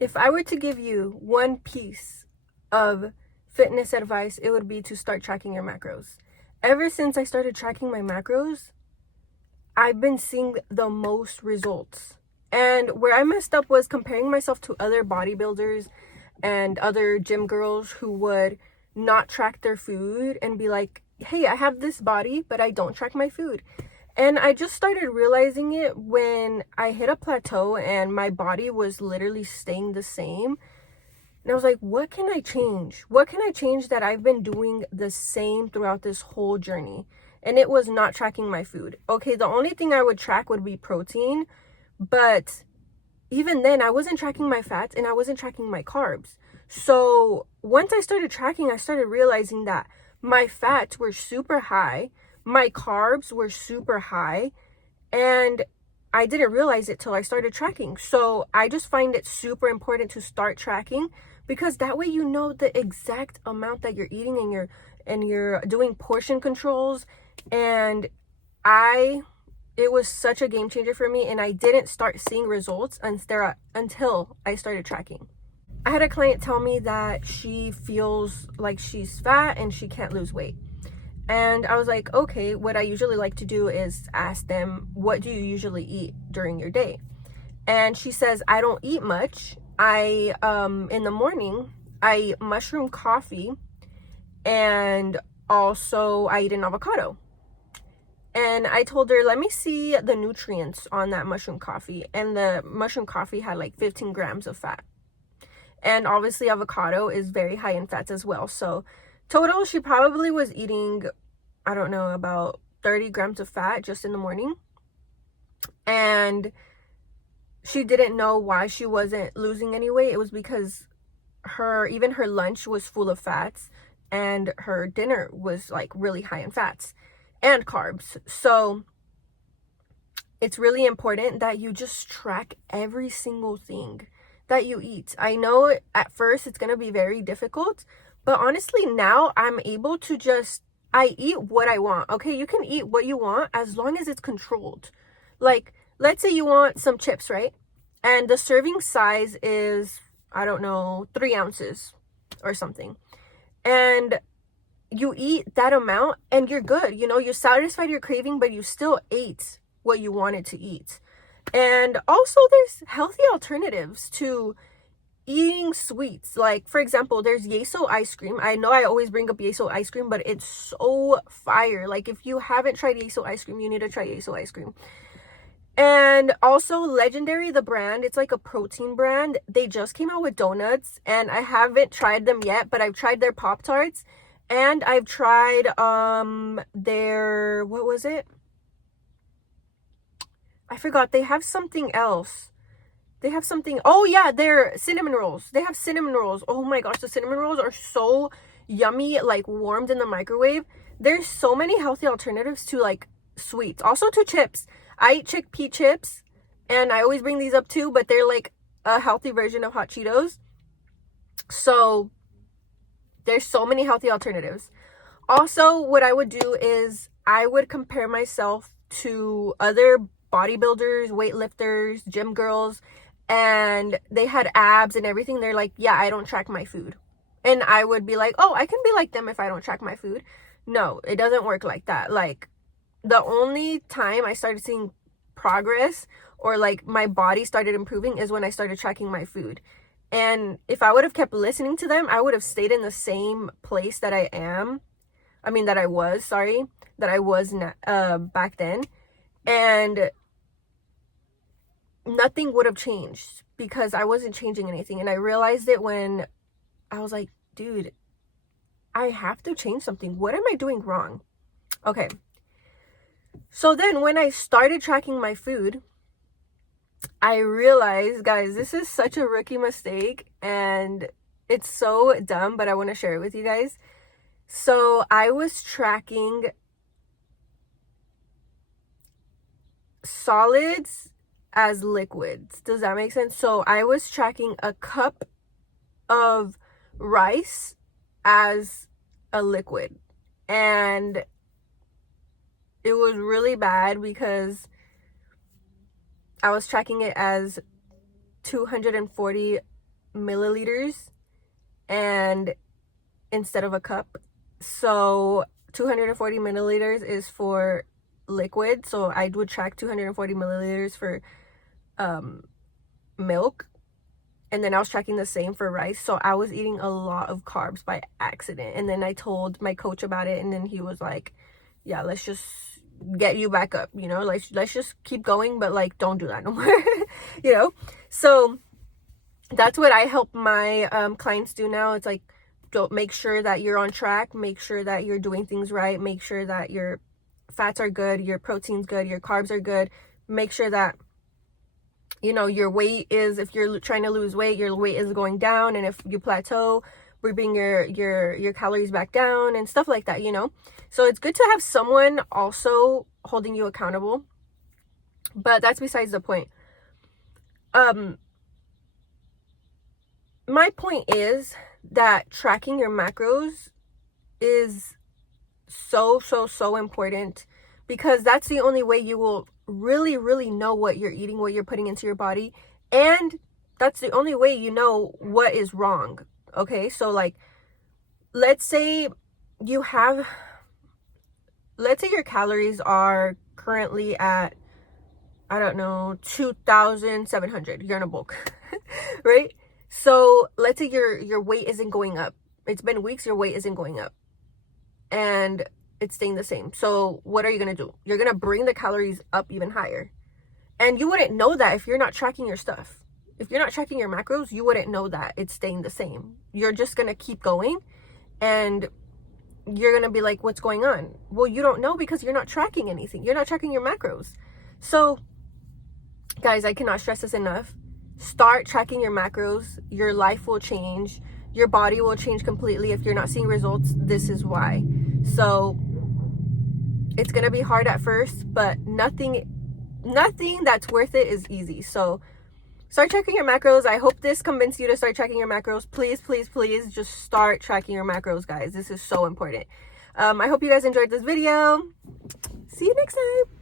If I were to give you one piece of fitness advice, it would be to start tracking your macros. Ever since I started tracking my macros, I've been seeing the most results. And where I messed up was comparing myself to other bodybuilders and other gym girls who would not track their food and be like, hey, I have this body, but I don't track my food. And I just started realizing it when I hit a plateau and my body was literally staying the same. And I was like, what can I change? What can I change that I've been doing the same throughout this whole journey? And it was not tracking my food. Okay, the only thing I would track would be protein, but even then I wasn't tracking my fats and I wasn't tracking my carbs. So once I started tracking, I started realizing that my fats were super high, my carbs were super high, and I didn't realize it till I started tracking. So I just find it super important to start tracking, because that way you know the exact amount that you're eating, and you're doing portion controls. And it was such a game changer for me, and I didn't start seeing results until I started tracking. I had a client tell me that she feels like she's fat and she can't lose weight. And I was like, okay, what I usually like to do is ask them, what do you usually eat during your day? And she says, I don't eat much. In the morning, I eat mushroom coffee, and also I eat an avocado. And I told her, let me see the nutrients on that mushroom coffee. And the mushroom coffee had like 15 grams of fat. And obviously avocado is very high in fats as well. So total, she probably was eating, I don't know, about 30 grams of fat just in the morning. And she didn't know why she wasn't losing any weight. It was because even her lunch was full of fats, and her dinner was like really high in fats and carbs. So it's really important that you just track every single thing that you eat. I know at first it's going to be very difficult, but honestly now I'm able to I eat what I want. Okay, you can eat what you want as long as it's controlled. Like, let's say you want some chips, right? And the serving size is, I don't know, 3 ounces or something. And you eat that amount and you're good. You're satisfied your craving, but you still ate what you wanted to eat. And also there's healthy alternatives to eating sweets. Like, for example, there's Yeso ice cream. I know I always bring up Yeso ice cream, but it's so fire. Like, if you haven't tried Yeso ice cream, you need to try Yeso ice cream. And also Legendary, the brand, it's like a protein brand. They just came out with donuts, and I haven't tried them yet, but I've tried their Pop-Tarts, and I've tried their, what was it? I forgot. They have something else. Oh yeah, they're cinnamon rolls. They have cinnamon rolls. Oh my gosh, the cinnamon rolls are so yummy, like warmed in the microwave. There's so many healthy alternatives to like sweets. Also to chips. I eat chickpea chips, and I always bring these up too, but they're like a healthy version of hot Cheetos. So there's so many healthy alternatives. Also, what I would do is I would compare myself to other bodybuilders, weightlifters, gym girls, and they had abs and everything. They're like, yeah, I don't track my food. And I would be like, oh, I can be like them if I don't track my food. No, it doesn't work like that. Like, the only time I started seeing progress, or like my body started improving, is when I started tracking my food. And if I would have kept listening to them, I would have stayed in the same place that that I was back then. And nothing would have changed because I wasn't changing anything. And I realized it when I was like, dude, I have to change something. What am I doing wrong? Okay. So then when I started tracking my food, I realized, guys, this is such a rookie mistake and it's so dumb, but I want to share it with you guys. So I was tracking solids as liquids. Does that make sense? So I was tracking a cup of rice as a liquid, and it was really bad because I was tracking it as 240 milliliters and instead of a cup. So 240 milliliters is for liquid, so I would track 240 milliliters for milk, and then I was tracking the same for rice. So I was eating a lot of carbs by accident, and then I told my coach about it, and then he was like, yeah, let's just get you back up, you know, like let's just keep going, but like don't do that no more. You know, so that's what I help my clients do now. It's like, don't make sure that you're on track, make sure that you're doing things right, make sure that your fats are good, your protein's good, your carbs are good, make sure that, you know, your weight is, if you're trying to lose weight, your weight is going down, and if you plateau, we bring your calories back down and stuff like that, you know. So it's good to have someone also holding you accountable, but that's besides the point. My point is that tracking your macros is so important, because that's the only way you will really know what you're eating, what you're putting into your body, and that's the only way you know what is wrong. Okay, so like, let's say your calories are currently at, I don't know, 2,700. You're in a bulk, right? So let's say your weight isn't going up. It's been weeks, your weight isn't going up, and it's staying the same. So what are you going to do? You're going to bring the calories up even higher. And you wouldn't know that if you're not tracking your stuff. If you're not tracking your macros, you wouldn't know that it's staying the same. You're just going to keep going, and you're going to be like, what's going on? Well, you don't know because you're not tracking anything. You're not tracking your macros. So guys, I cannot stress this enough. Start tracking your macros. Your life will change. Your body will change completely. If you're not seeing results, this is why. So it's going to be hard at first, but nothing that's worth it is easy. So start tracking your macros. I hope this convinced you to start tracking your macros. Please just start tracking your macros, guys. This is so important. I hope you guys enjoyed this video. See you next time.